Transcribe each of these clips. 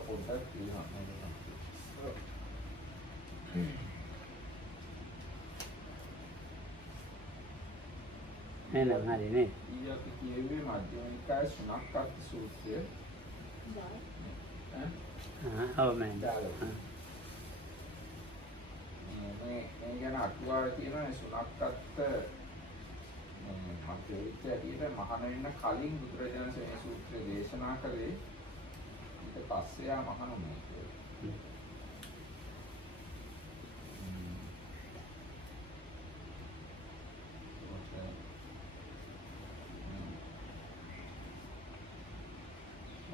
පොඩ්ඩක් කියනවා එහෙනම් හරි නේ. ඊය අපි කියුවේ මධ්‍යම නිකාය සුණක්කත් සූත්‍රය. ඔව් මම. මේ ගැන අටුවාවේ තියෙනවා සුණක්කත් මධ්‍යවිත්‍ය ඇටියට මහාන වෙන්න කලින් බුදුරජාණන් වහන්සේ මේ සූත්‍රය දේශනා කළේ. ඊට පස්සේ ආ මහාන වුණා.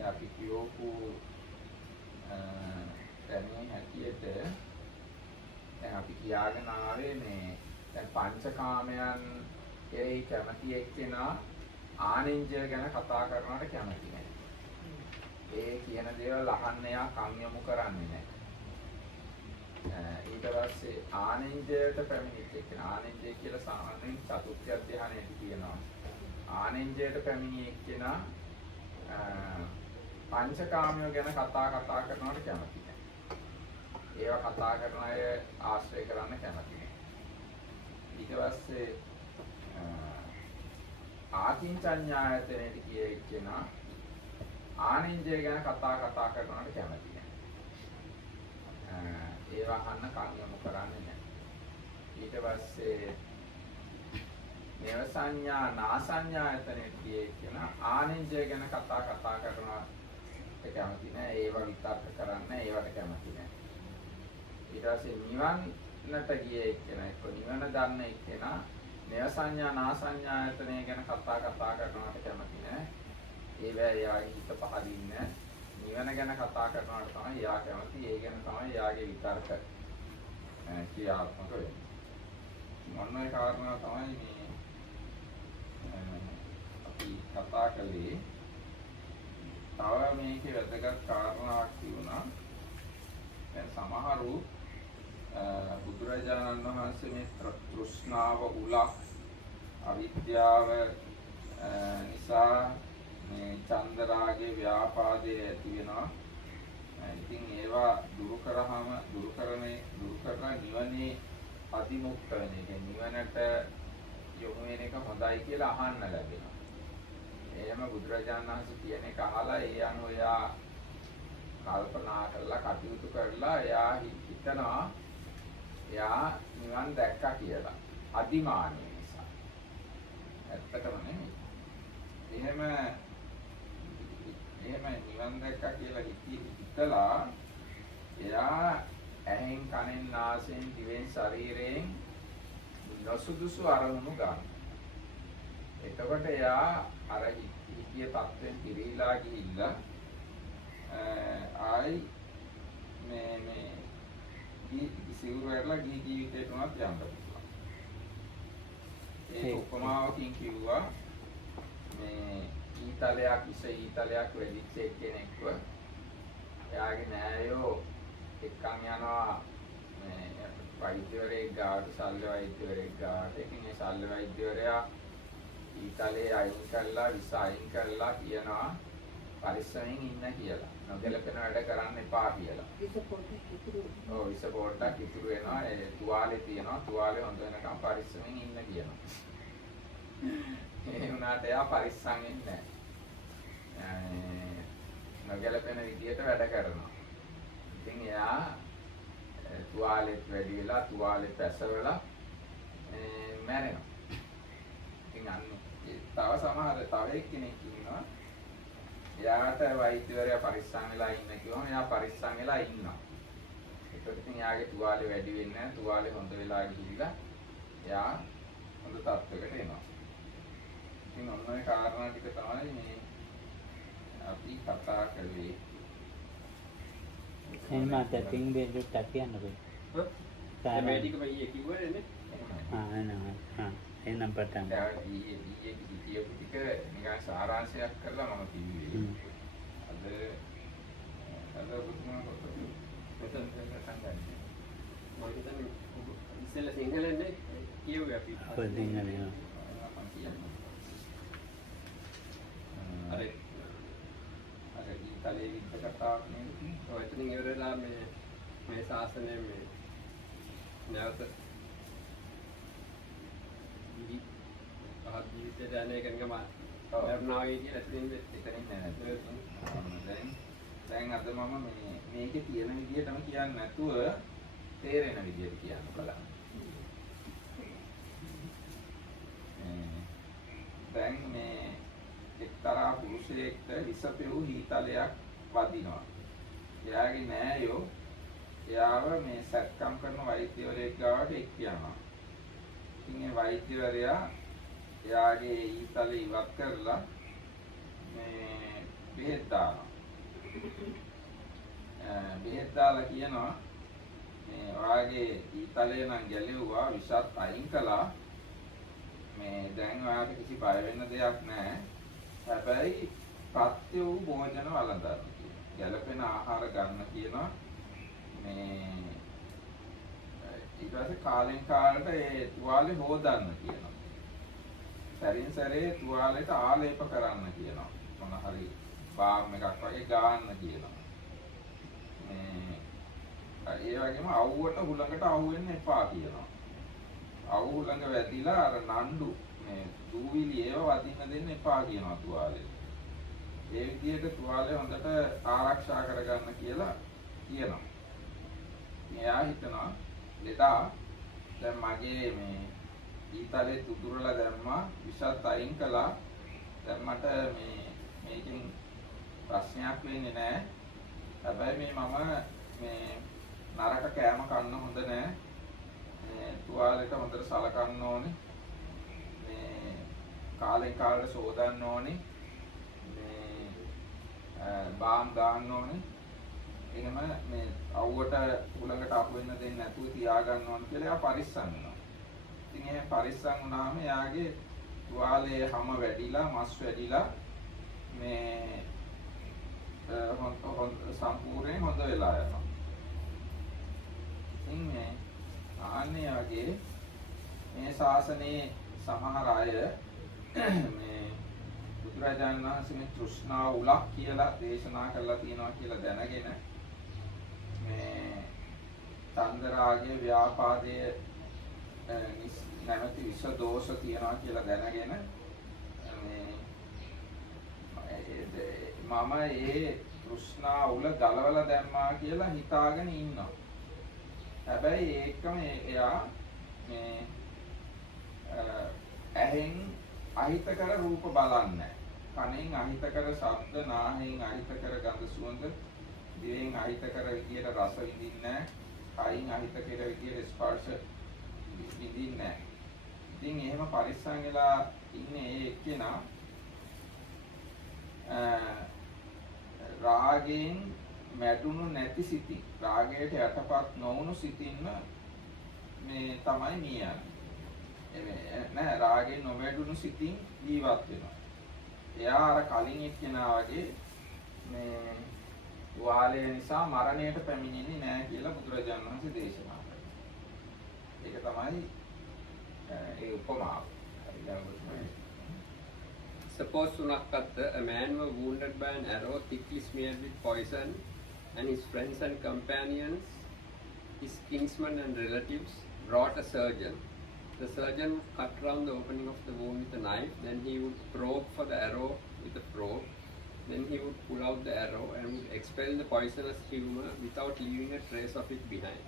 අපි කියෝපු දැනේ හැටියට දැන් අපි කියාගෙන ආවේ මේ දැන් පංචකාමයන් කෙරෙහි කැමති එක්කෙනා ආනින්ජය ගැන කතා කරනවට කැමති නැහැ. ඒ කියන දේවල් අහන්න යා කන් යොමු කරන්නේ නැහැ. ඊට පස්සේ ආනින්ජයට පැමිණිච්ච එක්කෙනා ආනින්ජය කියලා සාමාන්‍යයෙන් චතුර්ථ ධානයේදී කියනවා. ආනින්ජයට පැමිණි එක්කෙනා පංචකාමයෝ ගැන කතා කරනවට කැමති නැහැ. ඒවා කතා කරන අය ආශ්‍රය කරන්න කැමති නැහැ. ඊට පස්සේ ආකින්චඤ්ඤායතනෙට කියේ කියනවා ආනින්ජය ගැන කතා කරනවට කැමති නැහැ. ඒවා අහන්න කන් යොමු කරන්නේ නැහැ. ඊට පස්සේ නේව සංඥා නාසඤ්ඤායතනෙට කියේ කියනවා ආනින්ජය ගැන කතා කරනවා කැමති නැහැ. ඒවා විතර්ක කරන්න ඒවට කැමති නැහැ. ඊට පස්සේ නිවන්නට ගියේ එක්කෙනා එක්ක නිවන දන්න එක්කෙනා නේව සංඥා නාසඤ්ඤායතනය ගැන කතා කරනවට කැමති නැහැ. ඒවැ යාගේ හිත පහදින්නේ නිවන ගැන කතා කරනවට තමයි යා කැමති. ඒ ගැන තමයි යාගේ විතර්ක ක්‍රියාත්මක වෙන්නේ. මොන එක කාරණා තමයි මේ අපි කතා කළේ. තව මේකේ වැදගත් කාරණාවක් තියුණා. දැන් සමහරු බුදුරජාණන් වහන්සේ මේ තෘෂ්ණාව උලක් අවිද්‍යාව නිසා මේ චන්දරාගේ ව්‍යාපාදයේ ඇති වෙනවා. ඉතින් ඒවා දුරු කරලා නිවනේ අතිමුක්ත වෙන එක නිවනට යොමු වෙන එක හොඳයි කියලා අහන්න ලැබෙනවා. එහෙම බුදුරජාණන් වහන්සේ කියන එක අහලා ඒ අනුව එයා කල්පනා කරලා කටයුතු කරලා එයා හිතනවා එයා නිවන් දැක්කා කියලා. අදිමානිය නිසා. ඇත්තටම නෙමෙයි. එහෙම නිවන් දැක්කා කියලා හිතලා එයා ඇහෙන් කනෙන් නාසයෙන් දිවෙන් ශරීරයෙන් නොසුදුසු අරමුණු ගන්න. එතකොට එයා අර හිතිය තත්ත්වෙන් පිරීලා ගිහිල්ලා ආයි මේ සිවුරු ඇරලා ගිහි ජීවිතේට උනත් යන්න පුළුවන්. ඒ උපමාවකින් කිව්වා මේ ඊතලයක් වෙදිච්ච කෙනෙක්ව එයාගේ නෑයෝ එක්කන් යනවා මේ වෛද්‍යවරයෙක් ගාවට සල්ලි වෛද්‍යවරයෙක් ගාවට. ඉතින් ඒ සල්ලි වෛද්‍යවරයා ඊතලේ අයින් කරලා විස අයින් කරලා කියනවා පරිස්සමෙන් ඉන්න කියලා. නොගැලපෙන වැඩ කරන්න එපා කියලා. විස පොඩ්ඩක් ඉතුරු වෙනවා. ඒ තුවාලේ තියෙනවා. තුවාලේ හොඳ වෙනකම් පරිස්සමෙන් ඉන්න කියනවා. ඒ වුණාට එයා පරිස්සම් වෙන්නේ නැහැ. නොගැලපෙන විදියට වැඩ කරනවා. ඉතින් එයා තුවාලෙත් වැඩි වෙලා තුවාලේ පැසවලා මැරෙනවා. ඉතින් අන්න තව එක්කෙනෙක් ඉන්නවා. එයාට වෛද්‍යවරයා පරිස්සම් වෙලා ඉන්න කිව්වම එයා පරිස්සම් වෙලා ඉන්නවා. ඒකට ඉතින් එයාගේ තුවාලේ වැඩි වෙන්නේ නැහැ. තුවාලේ හොඳ වෙලා ගිහිල්ලා එයා හොඳ තත්ත්වයකට එනවා. ඉතින් ඔන්න ඔය කාරණා ටික තමයි මේ අපි කතා කරේ. එහෙනම් තැපින් බෙල්ලට කියන්නකෝ. මේ ටික මම ඊයේ කිව්වනේ නේ. එනම් පටන් ඊයේ කියපු ටික නිකන් සාරාංශයක් කරලා මම කිව්වේ. අද බුදුම පොතෙන් සංගන්නේ. මම හිතන්නේ ඉස්සෙල්ලා සිංහලෙන්නේ කියුවේ අපි. සිංහලෙන්. අර ඊතලේ විද්‍යාව කතාවක් නේද? ඔය එතනින් ඉවරලා මේ ශාසනය මේ නැවත පහත් ජීවිතයට යන එක නිකම්ම මරණා වගේ කියලා එතනින් එතනින් නෑ. දැන් අද මම මේකේ තියෙන විදිහටම කියන්නේ නැතුව තේරෙන විදිහට කියන්න බලන්න. දැන් මේ එක්තරා පුරුෂයෙක්ට හිසපෙව් හීතලයක් වදිනවා. එයාගේ නෑයෝ එයාව මේ සැත්කම් කරන වෛද්‍යවරයෙක් ගාවට එක් යනවා. ඉතින් ඒ වෛද්‍යවරයා එයාගේ හීතල ඉවත් කරලා මේ බෙහෙත් දානවා. බෙහෙත් දාලා කියනවා මේ ඔයාගේ හීතලේ නම් ගැලෙව්වා විෂත් අයින් කළා. මේ දැන් ඔයාට කිසි බය වෙන්න දෙයක් නැහැ. හැබැයි පත්‍ය වූ භෝජන වළඳන්න කියනවා. ගැළපෙන ආහාර ගන්න කියනවා. මේ ඊට පස්සේ කාලෙන් කාලට ඒ තුවාලේ හොදන්න කියනවා. සැරින් සැරේ තුවාලෙට ආලේප කරන්න කියනවා. මොන හරි බාම් එකක් වගේ ගාන්න කියනවා. ඒ වගේම අවුවට හුලඟට අහු වෙන්න එපා කියනවා. අවු හුලඟ වැදිලා අර නණ්ඩු මේ දූවිලි ඒව වදින්න දෙන්න එපා කියනවා තුවාලේ. ඒ විදිහට තුවාලේ හොඳට ආරක්ෂා කරගන්න කියලා කියනවා. මෙයා හිතනවා ලෙඩා දැන් මගේ මේ ඊතලේ තුදුරලා දැම්මා විෂත් අයින් කළා. දැන් මට මේකෙන් ප්‍රශ්නයක් වෙන්නේ නැහැ. හැබැයි මම මේ නරක කෑම කන්න හොඳ නැහැ. මේ තුවාලෙට හොඳට සලකන්න ඕනේ. මේ කාලෙන් කාලට සෝදන්න ඕනේ. මේ බාම් දාන්න ඕනේ. එහෙම මේ අවුවට උලඟට අහු වෙන්න දෙන්නේ නැතුව තියාගන්න ඕන කියලා එයා පරිස්සම් වෙනවා. ඉතින් එහෙම පරිස්සම් වුණාම එයාගේ තුවාලයේ හැම වැඩිලා මස් වැඩිලා මේ සම්පූර්ණයෙන් හොඳ වෙලා යනවා. ඉතින් මේ ආන්නේ වගේ මේ ශාසනයේ සමහර අය මේ බුදුරජාණන් වහන්සේ මේ තෘෂ්ණා උලක් කියලා දේශනා කරලා තියෙනවා කියලා දැනගෙන මේ චන්දරාගයේ ව්‍යාපාදයේ නැමැති විෂ දෝෂ තියෙනවා කියලා දැනගෙන මේ මම ඒ තෘෂ්ණා උල ගලවලා දැම්මා කියලා හිතාගෙන ඉන්නවා. හැබැයි ඒකම එයා මේ ඇහෙන් අහිතකර රූප බලන්නේ, කනෙන් අහිතකර ශබ්ද, නාහයෙන් අහිතකර ගඳ සුවඳ, දිවෙන් අහිතකර විදියට රස විඳින්නේ නැහැ, කයින් අහිතකර විදියට ස්පර්ශ විඳින්නේ නැහැ. ඉතින් එහෙම පරිස්සම් වෙලා ඉන්නේ ඒ එක්කෙනා රාගයෙන් මැඩුණු නැති සිතින්, රාගයට යටපත් නොවුණු සිතින්ම මේ තමයි මියන්නේ. නෑ රාගයෙන් නොමැඩුණු සිතින් ජීවත් වෙනවා. එයා අර කලින් එක්කෙනා වගේ මේ වාලය නිසා මරණයට පැමිණෙන්නේ නෑ කියලා බුදුරජාණන් වහන්සේ දේශනා කළා. ඒක තමයි ඒ උපමාව. Suppose Sunakatta, a man was wounded by an arrow thickly smeared with poison, and his friends and companions, his kinsmen and relatives, brought a surgeon. The surgeon would cut round the opening of the wound with a knife, then he would probe for the arrow with a probe, then he would pull out the arrow and would expel the poisonous humor without leaving a trace of it behind.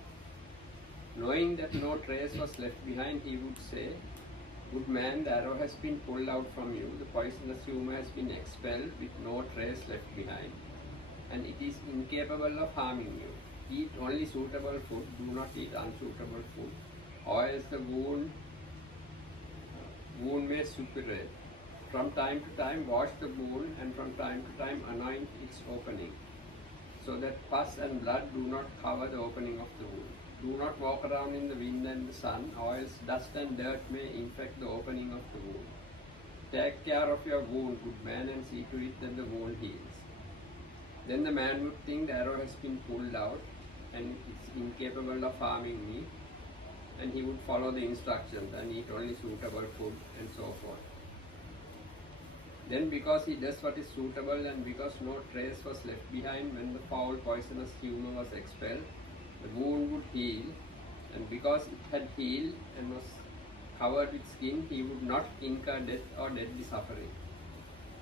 Knowing that no trace was left behind, he would say, "Good man, the arrow has been pulled out from you, the poisonous humor has been expelled with no trace left behind, and it is incapable of harming you. Eat only suitable food, do not eat unsuitable food, or else the wound may suppurate. From time to time wash the wound, and from time to time anoint its opening, so that pus and blood do not cover the opening of the wound. Do not walk around in the wind and the sun, or else dust and dirt may infect the opening of the wound. Take care of your wound, good man, and see to it that the wound heals." Then the man would think the arrow has been pulled out and it's incapable of harming me, and he would follow the instructions and eat only suitable food and so forth. Then because he does what is suitable and because no trace was left behind when the foul poisonous humour was expelled, the wound would heal, and because it had healed and was covered with skin, he would not incur death or deadly suffering.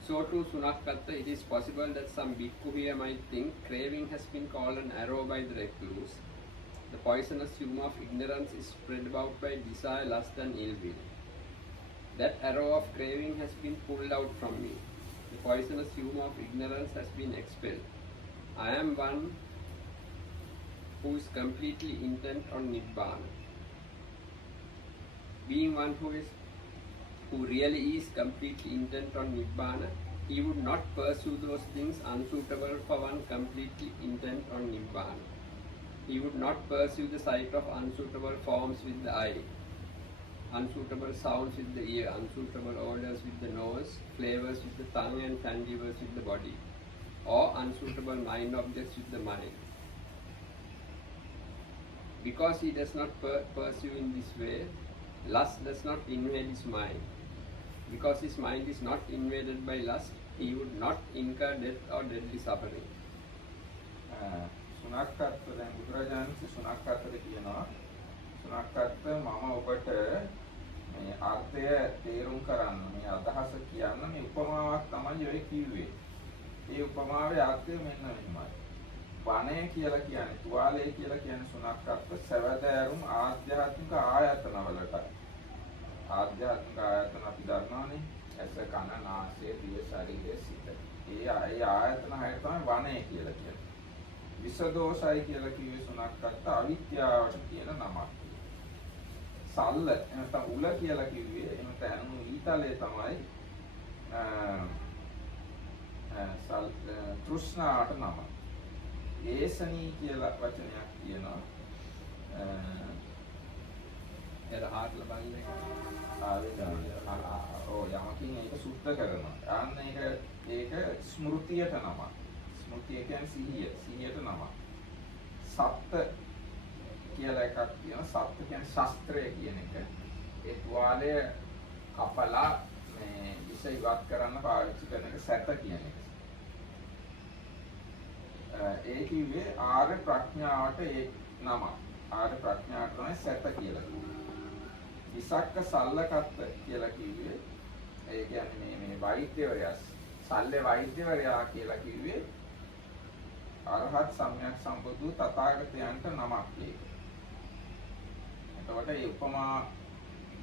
So too Sunakkatta, it is possible that some bhikkhu here might think craving has been called an arrow by the recluse. The poisonous humour of ignorance is spread about by desire, lust and ill will. That arrow of craving has been pulled out from me. The poisonous humour of ignorance has been expelled. I am one who is completely intent on Nibbana. Being one who really is completely intent on Nibbana, he would not pursue those things unsuitable for one completely intent on Nibbana. He would not pursue the sight of unsuitable forms with the eye, unsuitable sounds with the ear, unsuitable odors with the nose, flavors with the tongue and tangibles with the body, or unsuitable mind objects with the mind. Because he does not pursue in this way, lust does not invade his mind. Because his mind is not invaded by lust, he would not incur death or deadly suffering. Sunakkhatta දැන් බුදුරජාණන් සුනක්කත්තට කියනවා සුනක්කත්ත මම ඔබට මේ අර්ථය තේරුම් කරන්න මේ අදහස කියන්න මේ උපමාවක් තමයි ඔය කිව්වේ. ඒ උපමාවේ අර්ථය මෙන්න මෙහෙමයි. වනය කියලා කියන්නේ තුවාලය කියලා කියන්නේ සුනක්කත්ත සවැදෑරුම් ආධ්‍යාත්මික ආයතනවලට. ආධ්‍යාත්මික ආයතන අපි දන්නවනේ. ඇස කන නාසය දිව ශරීරය සිත. ඒ ආයතන හය තමයි වනය කියලා කියන්නේ. විසදෝෂයි කියලා කිව්වේ සුනක්කත්ත අවිද්‍යාවට කියන නමක්. සල්ල එනතම උල කියලා කිව්වේ එනත අනු ඊතලේ තමයි තෘෂ්ණාවට නම. ඒසනී කියලා වචනයක් කියනවා. එරහාට ලබන්නේ යමකින් ඒක සුද්ධ කරනවා. අන්න ඒක ස්මෘතියට නමක්. ස්මෘතිය කියන්නේ සිහියට නමක්. සත්ත්‍ය කියලා එකක් තියෙනවා. සත්ත්‍ය කියන්නේ ශාස්ත්‍රය කියන එක. ඒ තුවාලය කපලා මේ විස ඉවත් කරන්න පාවිච්චි කරන එක සැත කියන එක. ඒ කිව්වේ ආර්ය ප්‍රඥාවට ඒ නම. ආර්ය ප්‍රඥාවට තමයි සැත කියලා කිව්වේ. විසක්ක සල්ලකත්ත කියලා කිව්වේ ඒ කියන්නේ මේ වෛද්‍යවරයා සල්ලේ වෛද්‍යවරයා කියලා කිව්වේ අරහත් සම්‍යක් සම්බුදු තථාගතයන්ට නමක් ඒක. එතකොට මේ උපමා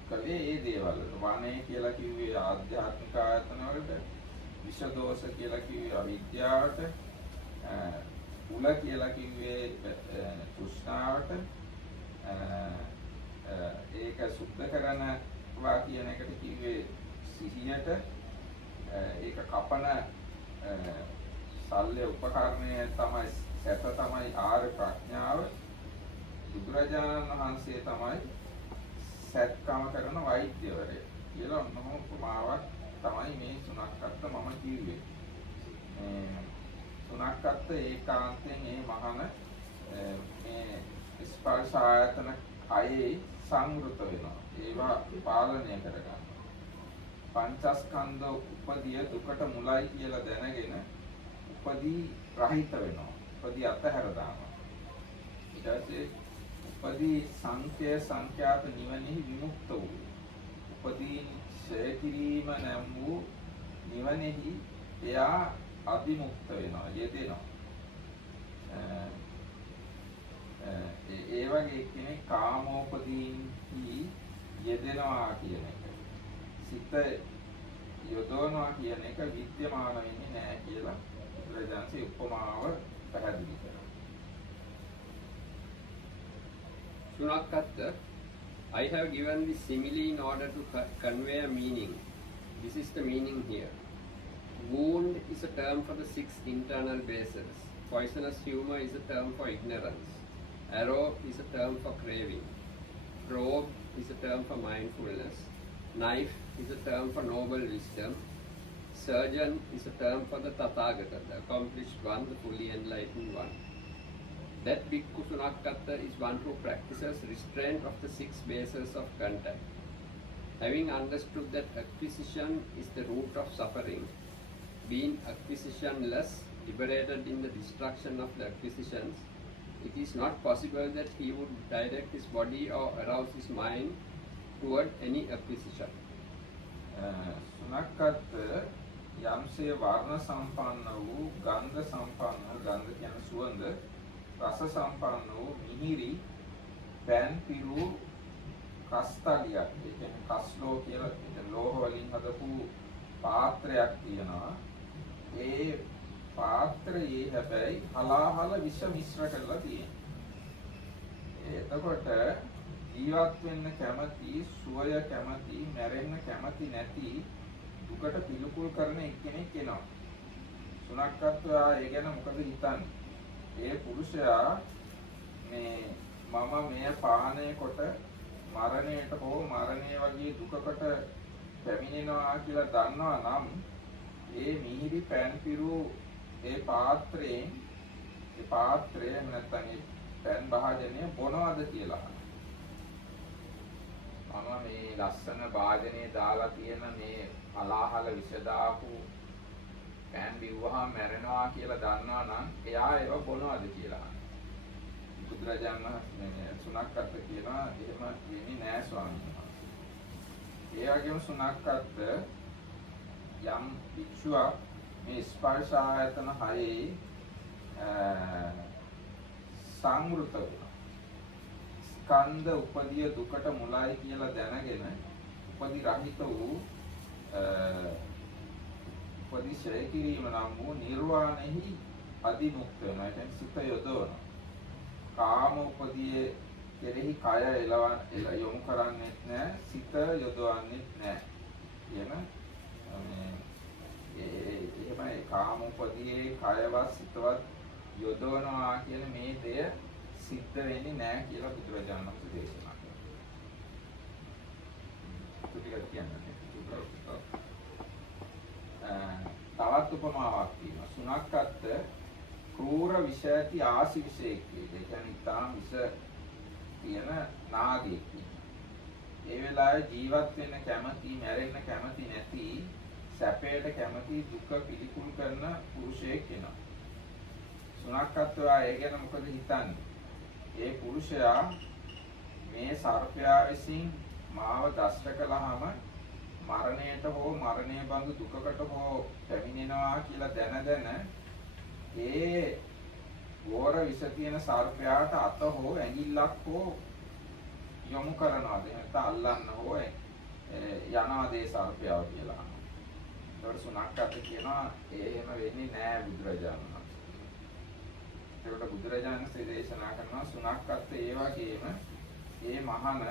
කලේ ඒ දේවල් වනේ කියලා කිව්වේ ආධ්‍යාත්මික ආයතන වලට, විෂදෝෂ කියලා කිව්වේ අවිද්‍යාවට, උල කියලා කිව්වේ තෘෂ්ණාවට, ඒක සුද්ධ කරනවා කියන එකට කිව්වේ සිහියට, ඒක කපන සල්ලේ උපකරණය තමයි සැත තමයි ආර්ය ප්‍රඥාව. බුදුරජාණන් වහන්සේ තමයි සත්කම කරන වෛද්‍යවරය කියලා ඔන්නම උපමාවක් තමයි මේ සුනක්කත්ත මම කිව්වේ. මේ සුනක්කත්ත ඒකාන්තයෙන් මේ මහන මේ ස්පර්ශ ආයතන අයේ සංවෘත වෙනවා. ඒවා පාලනය කරගන්න. පංචස්කන්ධ උපදිය දුකට මුලයි කියලා දැනගෙන උපදී රහිත වෙනවා. උපදී අතහැර දානවා. ඊට පස්සේ උපදී සංඛ්‍යාත නිවනෙහි විමුක්ත වූ. උපදී ඡය කිරීම නම් වූ නිවනෙහි එයා අභිමුක්ත වෙනවා. යෙදෙනවා. ඒ වගේ කෙනෙක් කාමෝපදීන්හි යෙදෙනවා කියන එක. සිත යොදවනවා කියන එක විද්‍යමාන වෙන්නේ නැහැ කියලා බුදුරජාණන්සේ උපමාව පැහැදිලි කරනවා. Sunakkatta, I have given this simile in order to convey a meaning. This is the meaning here. Wound is a term for the 6 internal bases. Poisonous humour is a term for ignorance. Arrow is a term for craving. Probe is a term for mindfulness. Knife is a term for noble wisdom. Surgeon is a term for the Tathagata, the accomplished one, the fully enlightened one. That Bhikkhu Sunakkatta is one who practices restraint of the 6 bases of contact. Having understood that acquisition is the root of suffering, being acquisitionless, liberated in the destruction of the acquisitions, it is not possible that he would direct his body or arouse his mind toward any acquisition. සුනක්කත් යම්සේ වර්ණ සම්පන්න වූ ගන්ධ සම්පන්න වූ ගන්ධ කියන සුවඳ රස සම්පන්න වූ මිහිරි පෑන් පිරු කස්තලියක් ඒ කියන්නේ කස්ලෝ කියලා ලෝහ වලින් හදපු පාත්‍රයක් තියෙනවා ඒ පාත්‍රයේ හැබැයි හලාහල විෂ මිශ්‍ර කරලා තියෙනවා එතකොට ජීවත් වෙන්න කැමති සුවය කැමති මැරෙන්න කැමති නැති දුකට පිළිකුල් කරන එක්කෙනෙක් එනවා සුනක්කත්වයා ඒ ගැන මොකද හිතන්නේ ඒ පුරුෂයා මේ මම මේ පානය කොට මරණයට හෝ මරණය වගේ දුකකට පැමිණෙනවා කියලා දන්නවා නම් ඒ මිහිරි පෑන් පිරු ඒ පාත්‍රය නැත්නම් ඒ පෑන් භාජනය බොනවද කියලා මම මේ ලස්සන භාජනයේ දාලා තියෙන මේ හලාහල විෂ දාපු පෑන් බිව්වහම මැරෙනවා කියලා දන්නවා නම් එයා ඒව බොනවද කියලා බුදුරජාණන් වහන්සේ සුනක්කත් කියනවා එහෙම කියන්නේ නෑ ස්වාමීන් වහන්සේ. ඒ වගේම සුනක්කත් යම් භික්ෂුවක් මේ ස්පර්ශ ආයතන හයේ සංවෘත වුණා. ස්කන්ධ උපදිය දුකට මුලයි කියලා දැනගෙන උපදි රහිත වූ උපදි ශ්‍රේ කිරීම නම් වූ නිර්වාණෙහි අදිමුක්ත වෙනවා. ඒ කියන්නේ සිත යොදවනවා. කාම උපදියේ කෙරෙහි කය යොමු කරන්නේත් නැහැ සිත යොදවන්නේත් නැහැ කියන එහෙමයි කාම උපදියේ කයවත් සිතවත් යොදවනවා කියන මේ දෙය සිද්ධ වෙන්නේ නැහැ කියලා බුදුරජාණන් වහන්සේ දේශනා කළා. තවත් උපමාවක් තියෙනවා. සුනක්කත් ක්‍රූර විෂ ඇති ආසි විෂයෙක් කියන්නේ ඉතාම විෂ තියෙන නාගයෙක්. ඒ වෙලාවේ ජීවත් වෙන්න කැමති, මැරෙන්න කැමති නැති, සැපයට කැමති, දුක පිළිකුල් කරන පුරුෂයෙක් වෙනවා. සුනක්කත්වයා ඒ ගැන මොකද හිතන්නේ? ඒ පුරුෂයා මේ සර්පයා විසින් මාව දෂ්ට කළාම මරණයට හෝ මරණය බඳු දුකකට හෝ පැමිණෙනවා කියලා දැන ඒ ගෝර විෂ තියෙන සර්පයාට අත හෝ ඇඟිල්ලක් හෝ යොමු කරනවාද නැත්නම් අල්ලන්න හෝ යනවාද ඒ සර්පයාව කියලා. ඒකට සුනක්කත් කියනවා එහෙම වෙන්නේ නෑ බුදුරජාණන් වහන්සේ. ඒකට බුදුරජාණන් වහන්සේ දේශනා කරනවා සුනක්කත් ඒ වගේම ඒ මහන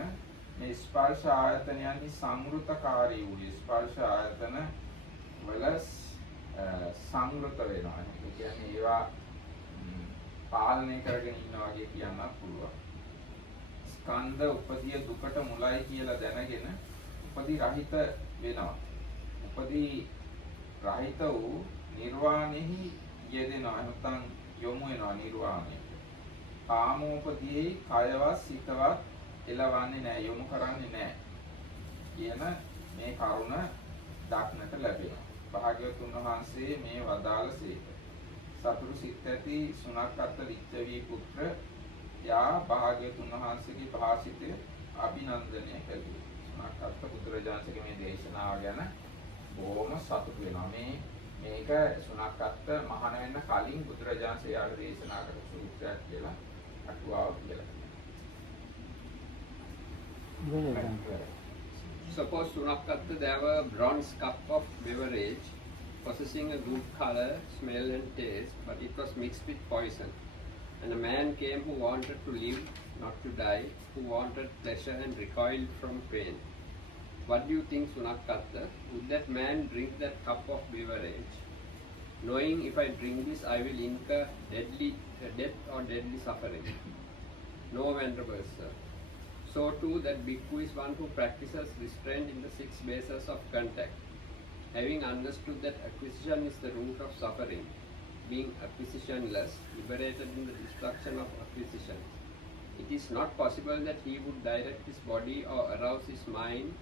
මේ ස්පර්ශ ආයතනයන්හි සංවෘතකාරී වූ ස්පර්ශ ආයතන වල සංවෘත වෙනවා. ඒ කියන්නේ ඒවා පාලනය කරගෙන ඉන්නවා වගේ කියන්නත් පුළුවන්. ස්කන්ධ උපදිය දුකට මුලයි කියලා දැනගෙන උපදි රහිත වෙනවා. උපදි රහිත වූ නිර්වාණෙහි යෙදෙනවා. නැත්නම් යොමු වෙනවා නිර්වාණයට. කාමෝපදී කයවත් සිතවත් එළවන්නේ නැහැ, යොමු කරන්නේ නැහැ කියන මේ කරුණ දක්නට ලැබෙනවා. භාග්‍යවතුන් වහන්සේ මේ වදාළසේක. සතුරු සිත් ඇති සුනක්කත් ලිච්ඡවී පුත්‍ර යා භාග්‍යවතුන් වහන්සේගේ භාෂිතය අභිනන්දනය කළේ. සුනක්කත් පුත්‍රජාන්සේගේ මේ දේශනාව ගැන බොහොම සතුටු වෙනවා. මේක සුනක්කත් මහාන වෙන්න කලින් බුදුරජාණන්සේ යාට දේශනා කරපු සූත්‍රයක් කියලා අටුවාව කියලා. Suppose Sunakatta there were a bronze cup of beverage possessing a good color, smell and taste, but it was mixed with poison. And a man came who wanted to live, not to die, who wanted pleasure and recoiled from pain. What do you think, Sunakatta? Would that man drink that cup of beverage, knowing if I drink this I will incur death or deadly suffering? No, Venerable Sir. So too that bhikkhu is one who practices restraint in the 6 bases of contact. Having understood that acquisition is the root of suffering, being acquisitionless, liberated in the destruction of acquisition, it is not possible that he would direct his body or arouse his mind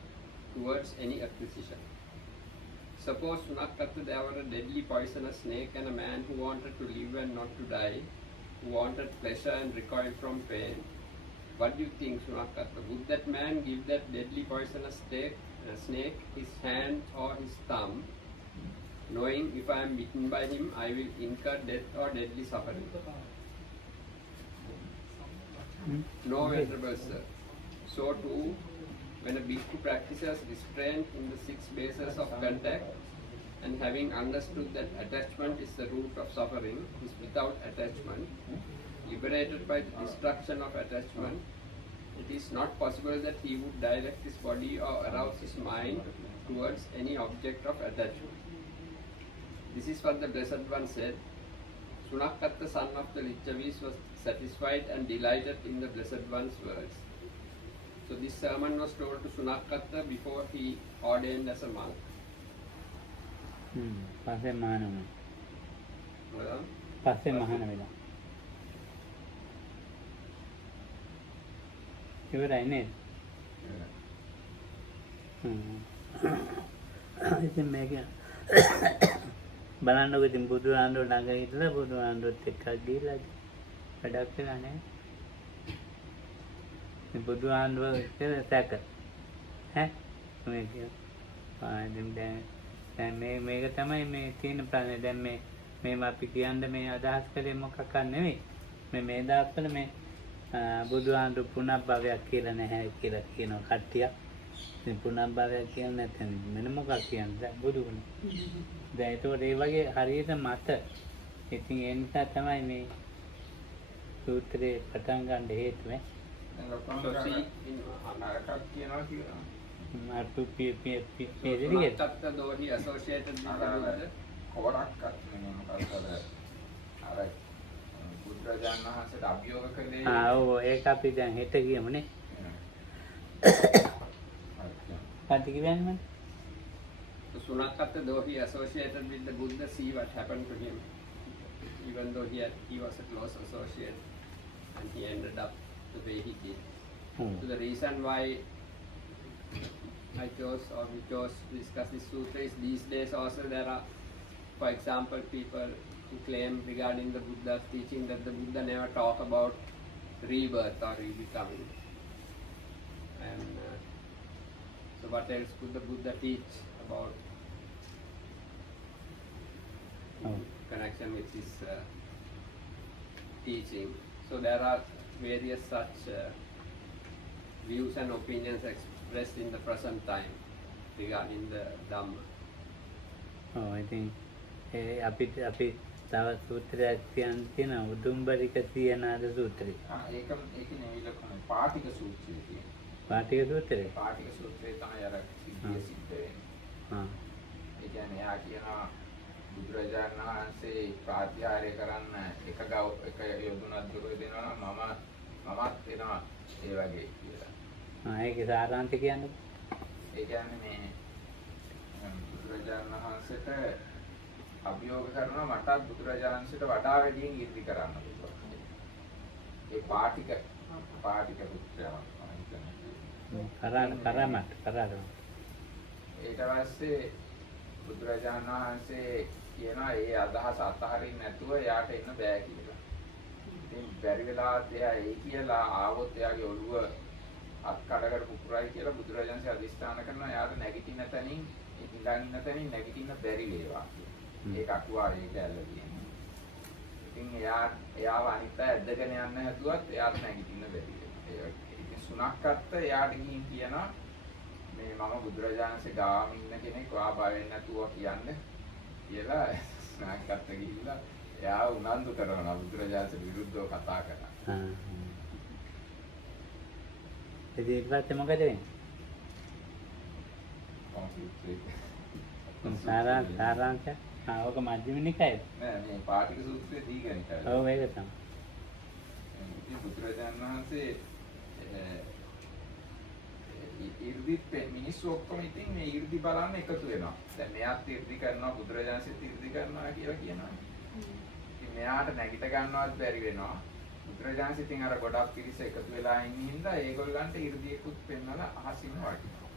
towards any acquisition. Suppose Sunakatta there were a deadly poisonous snake and a man who wanted to live and not to die, who wanted pleasure and recoiled from pain. What do you think, Sunakatta? Would that man give that deadly poisonous snake his hand or his thumb, knowing if I am bitten by him, I will incur death or deadly suffering? No, Venerable Sir. So too, when a bhikkhu practices restraint in the 6 bases of contact, and having understood that attachment is the root of suffering, is without attachment, liberated by the destruction of attachment, it is not possible that he would direct his body or arouse his mind towards any object of attachment. This is what the Blessed One said. Sunakatta, son of the Lichavis, was satisfied and delighted in the Blessed One's words. So this sermon was told to Sunakatta before he ordained as a monk. පස්සේ මහාන වුණා. Well, පස්සේ මහාන වෙලා. ඉවරයි නේද? ඉතින් මේක බලන්නකො ඉතින් බුදුහාමුදුරුවෝ ළඟ හිටලා බුදුහාමුදුරුවොත් එක්ක ගිහිල්ලා වැඩක් වෙලා නැහැ. ඉතින් බුදුහාමුදුරුවෝ කියලා සැක. ඈ මේ දැන් මේක තමයි මේ තියෙන ප්‍රශ්නේ. දැන් මේ අපි කියන්නේ මේ අදහස් කරේ මොකක්ද නෙවෙයි. මේ දවස්වල මේ බුදුහාමුදුරුවෝ පුනර්භවයක් කියලා නැහැ කියලා කියනවා කට්ටියක්. ඉතින් පුනර්භවයක් කියන්නේ නැත්නම් මෙන්න මොකක් කියන්නේ බුදුගුණ. දැන් ඒතකොට ඒ වගේ හරියට මත. ඉතින් ඒ නිසා තමයි මේ සූත්‍රේ පටන් ගන්න හේතුව. නරකක් කියනවා කියලා. Sunakatta, though he associated with the Buddha, කොරක්වත් නෙමෙයි මොකක්ද අර බුදුරජාණන් වහන්සේට අභියෝග කළේ. ඔව් ඒක අපි දැන් හෙට කියමුනේ. කාටද කියන්නේ මම? so Sunakatta, though he associated with the Buddha, see what happened to him. Even though he was a close associate, and he ended up the way he did. So the reason why we chose to discuss this sutra is these days also there are, for example, people who claim regarding the Buddha's teaching that the Buddha never talk about rebirth or rebecoming. And so what else could the Buddha teach about connection with his teaching? So there are various such views and opinions expressed in the present time regarding the Dhamma. ඉතින් අපි තව සූත්‍රයක් තියෙනවා උදුම්බරික සියනාද සූත්‍රය. ඒක නෙවෙයි ලකුණු පාටික සූත්‍රය කියන්නේ. පාටික සූත්‍රය. පාටික සූත්‍රය තමයි අර සිද්ධිය සිද්ධ වෙන්නේ. ඒ කියන්නේ යා කියනවා බුදුරජාණන් වහන්සේ ප්‍රාත්‍යාරය කරන්න එක යොදුනක් දුර දෙනවා නම් මමත් වෙනවා ඒ වගේ කියලා. ඒකේ සාරාංශය කියන්නේ? ඒ කියන්නේ මේ බුදුරජාණන් වහන්සේට අභියෝග කරනවා මටත් බුදුරජාණන් වහන්සේට වඩා වැඩියෙන් ඉර්ධි කරන්න පුළුවන්. ඒ පාටික පුත්‍රයා කරාමත්. ඊට පස්සේ බුදුරජාණන් වහන්සේ කියනවා ඒ අදහස අතහරින්න නැතුව එයාට එන්න බෑ කියලා. ඉතින් බැරි වෙලාවත් එයා ඒ කියලා ආවොත් එයාගේ ඔළුව අත් කඩකට පුපුරයි කියලා බුදුරජාණන් වහන්සේ අදිස්ථාන කරනවා එයාට නැගිටින්න තැනින් ඉඳන් ඉන්න තැනින් නැගිටින්න බැරි වේවා කියලා. ඒක අකුවාරේ කැල්ල කියන්නේ. ඉතින් එයාව අනිත් අය ඇදගෙන යන්න හැදුවත් එයාට නැගිටින්න බැරි වෙනවා. ඉතින් සුනක්කත් එයාට ගිහින් කියනවා මේ මම බුදුරජාණන් වහන්සේ ගාම ඉන්න කෙනෙක් වා බය වෙන්නේ නැතුව කියන්නේ කියලා සුනක්කත් ගිහිල්ලා එයා උනන්දු කරනවා බුදුරජාණන් විරුද්ධව කතා කරනවා. ඉතින් ඊට පස්සේ මොකද වෙන්නේ? සාරාංශය ඔක මධ්‍යම නිකායේ නෑ මේ පාටික සූත්‍රයේ දීගනිකයි. ඔව් ඒක තමයි. ඉතින් බුදුරජාණන් වහන්සේ ඉර්ධිත් මිනිස්සු ඔක්කොම ඉතින් මේ ඉර්ධි බලන්න එකතු වෙනවා. දැන් මෙයාත් ඉර්ධි කරනවා බුදුරජාණන්සෙත් ඉර්ධි කරනවා කියලා කියනවා. ඉතින් මෙයාට නැගිට ගන්නවත් බැරි වෙනවා. බුදුරජාණන් ඉතින් අර ගොඩක් පිරිස එකතු වෙලා ඉන්න හින්දා ඒගොල්ලන්ට ඉර්ධියකුත් පෙන්නලා අහසින් වටිනවා.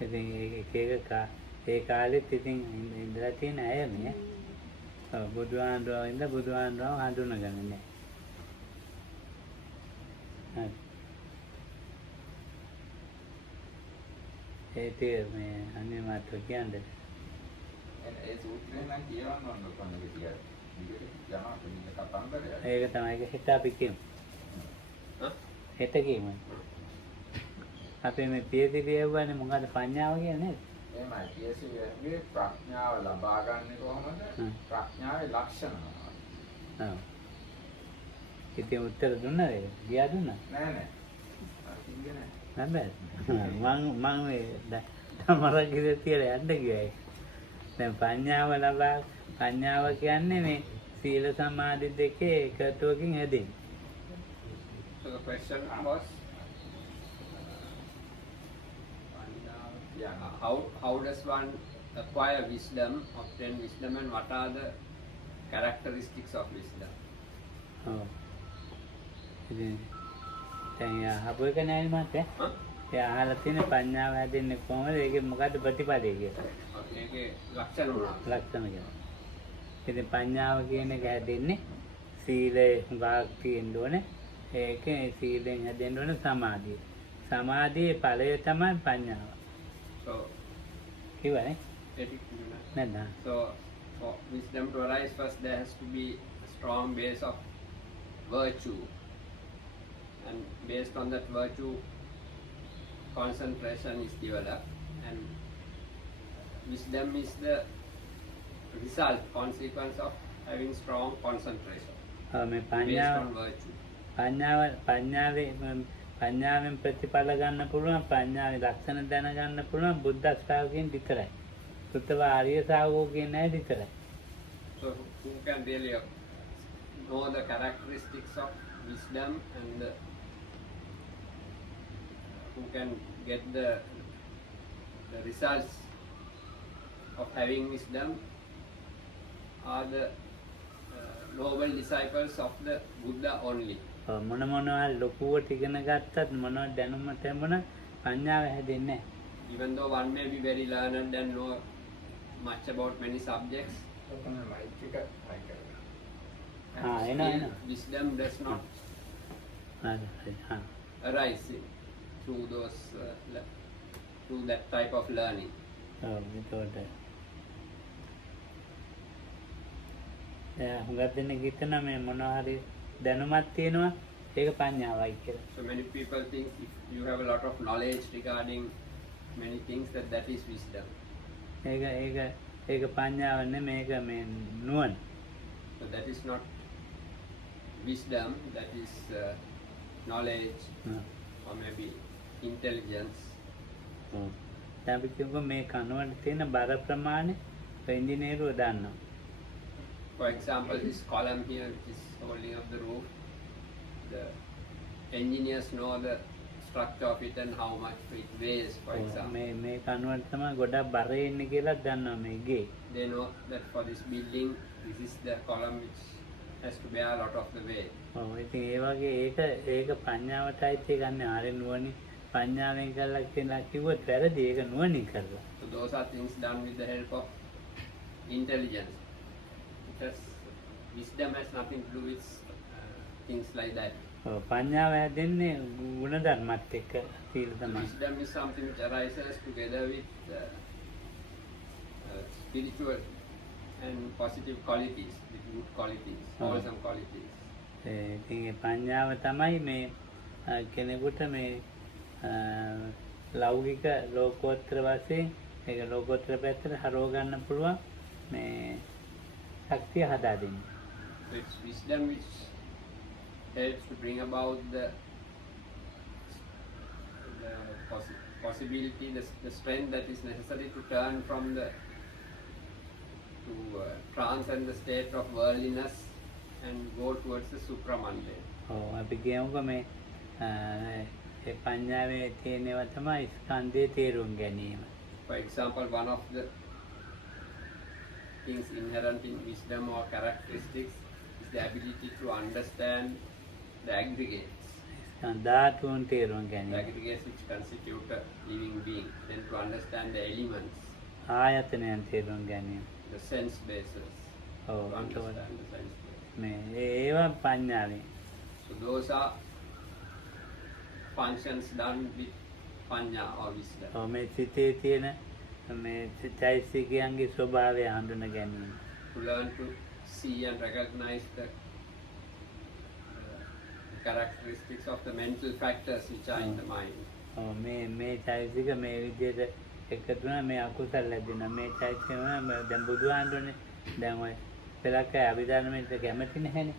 ඉතින් ඒ කාලෙත් ඉතින් ඉඳලා තියෙන අය මේ බුදුහාමුදුරුවෝ බුදුහාමුදුරුවෝ හඳුනගන්නේ නැහැ. හරි. ඒක මේ අනේ මාත් කියන්නේ. ඒ සූත්‍රේ නම් කියවන්න ඕන කොහොමද කියලා. යනවා කියන්නේ කතන්දරය. ඒක තමයි හෙට අපි කියමු. හෙට කියමු. අපේ මේ පියති කියවන්නේ මොකද පඤ්ඤාව කියන්නේ නේද? එහෙමයි. පියසිගේ ප්‍රඥාව ලබා ගන්න කොහොමද? ප්‍රඥාවේ ලක්ෂණ මොනවද? ඔව්. ඉතින් උත්තර දුන්නා ඒක. ගියා දුන්නා? නෑ නෑ. කිව්වේ නෑ. නැබැයි. මම මේ තමරක් ඉඳලා තියලා යන්න ගියා. දැන් පඤ්ඤාව කියන්නේ මේ සීල සමාධි දෙකේ එකතුවකින් හැදෙන්නේ. So the question was, how does one acquire wisdom, obtain wisdom, and what are the characteristics of wisdom? ඔව්. ඉතින් දැන් අහපු එක නෑනේ මට. ඒ අහලා තියෙන පඤ්ඤාව හැදෙන්නේ කොහොමද? ඒකේ මොකද්ද ප්‍රතිපදේ කියලා. ඒකේ ලක්ෂණ මොනවාද? ලක්ෂණ කියලා. ඉතින් පඤ්ඤාව කියන එක හැදෙන්නේ සීලේ හුඟක් තියෙන්න ඕනේ. ඒකේ සීලෙන් හැදෙන්න ඕනේ සමාධිය. සමාධියේ ඵලය තමයි පඤ්ඤාව. So, කිව්වනේ නේද? So, for wisdom to arise, first there has to be a strong base of virtue, and based on that virtue, concentration is developed, and wisdom is the result, consequence of having strong concentration මේ based on virtue. පඤ්ඤාවෙන් ප්‍රතිඵල ගන්න පුළුවන්, පඤ්ඤාවේ ලක්ෂණ දැන ගන්න පුළුවන් බුද්ධ ශ්‍රාවකයන් විතරයි. සුත්තව ආර්ය ශ්‍රාවකයන් නෑ විතරයි. So who can really know the characteristics of wisdom, and who can get the results of having wisdom are the noble disciples of the Buddha only. මොනවා ලොකුවට ඉගෙන ගත්තත් මොනවා දැනුමට මොන පඤ්ඤාව හැදෙන්නේ නැහැ. Even though one may be very learned and know much about many subjects, එනවා. wisdom does not arise through those through that type of learning. ඒකට හුඟක් දෙනෙක් හිතන මේ මොනවා හරි දැනුමක් තියෙනවා ඒක පඤ්ඤාවයි කියලා. So many people think if you have a lot of knowledge regarding many things, that is wisdom. ඒක පඤ්ඤාව නෙමෙයි, මේක මේ නුවණ. So that is not wisdom, that is knowledge or maybe intelligence. දැන් අපි කියමු මේ කනුවට තියෙන බර ප්‍රමාණය ඉංජිනේරුවෝ දන්නවා. For example, this column here which is holding up the roof, the engineers know the structure of it and how much it weighs, for example. මේ කනුවට තමයි ගොඩක් බර ඉන්නේ කියලා දන්නවා මේ ගේ. They know that for this building, this is the column which has to bear a lot of the weight. ඔව් ඉතින් ඒ වගේ ඒක පඤ්ඤාවටයි ගන්න ආරේ නුවණි පඤ්ඤාවෙන් කරලා කියලා කිව්වොත් වැරදි, ඒක නුවණින් කරලා. So those are things done with the help of intelligence. Because wisdom has nothing to do with things like that. පඤ්ඤාව හැදෙන්නේ ගුණධර්මත් එක්ක සීල තමයි. Wisdom is something which arises together with spiritual and positive qualities, with good qualities, wholesome qualities. ඉතින් ඒ පඤ්ඤාව තමයි මේ කෙනෙකුට මේ ලෞකික ලෝකෝත්තර වශයෙන් ඒක ලෝකෝත්තර පැත්තට හරව ගන්න පුළුවන් මේ ශක්තිය හදා දෙන්නේ. So it's wisdom which helps to bring about the possibility, the strength that is necessary to turn from the transcend the state of worldliness and go towards the supramundane. අපි කියමුකෝ මේ ඒ පඤ්ඤාවේ තියෙනවා තමයි ස්කන්ධයේ තේරුම් ගැනීම. For example, one of the things inherent in wisdom or characteristics is the ability to understand the aggregates. ධාතුන් තේරුම් the ගැනීම. aggregates which constitute a living being. Then to understand the elements, ආයතනයන් තේරුම් ගැනීම. the sense bases, ඔව් to එතකොට understand the sense bases. මේ ඒවා පඤ්ඤාවෙන්. So those are functions done with panya or wisdom. ඔව් මේ සිතේ තියෙන මේ චෛතසිකයන්ගේ ස්වභාවය හඳුන ගැනීම. To learn to see and recognize the characteristics of the mental factors which are in the mind. ඔව් මේ චෛතසික මේ විදිහට එකතු වුණා මේ අකුසල ලැබෙනවා. මේ චෛතසික දැන් බුදුහාමුදුරනේ දැන් ඔය පෙරක අභිධර්මයට කැමති නැහැනේ.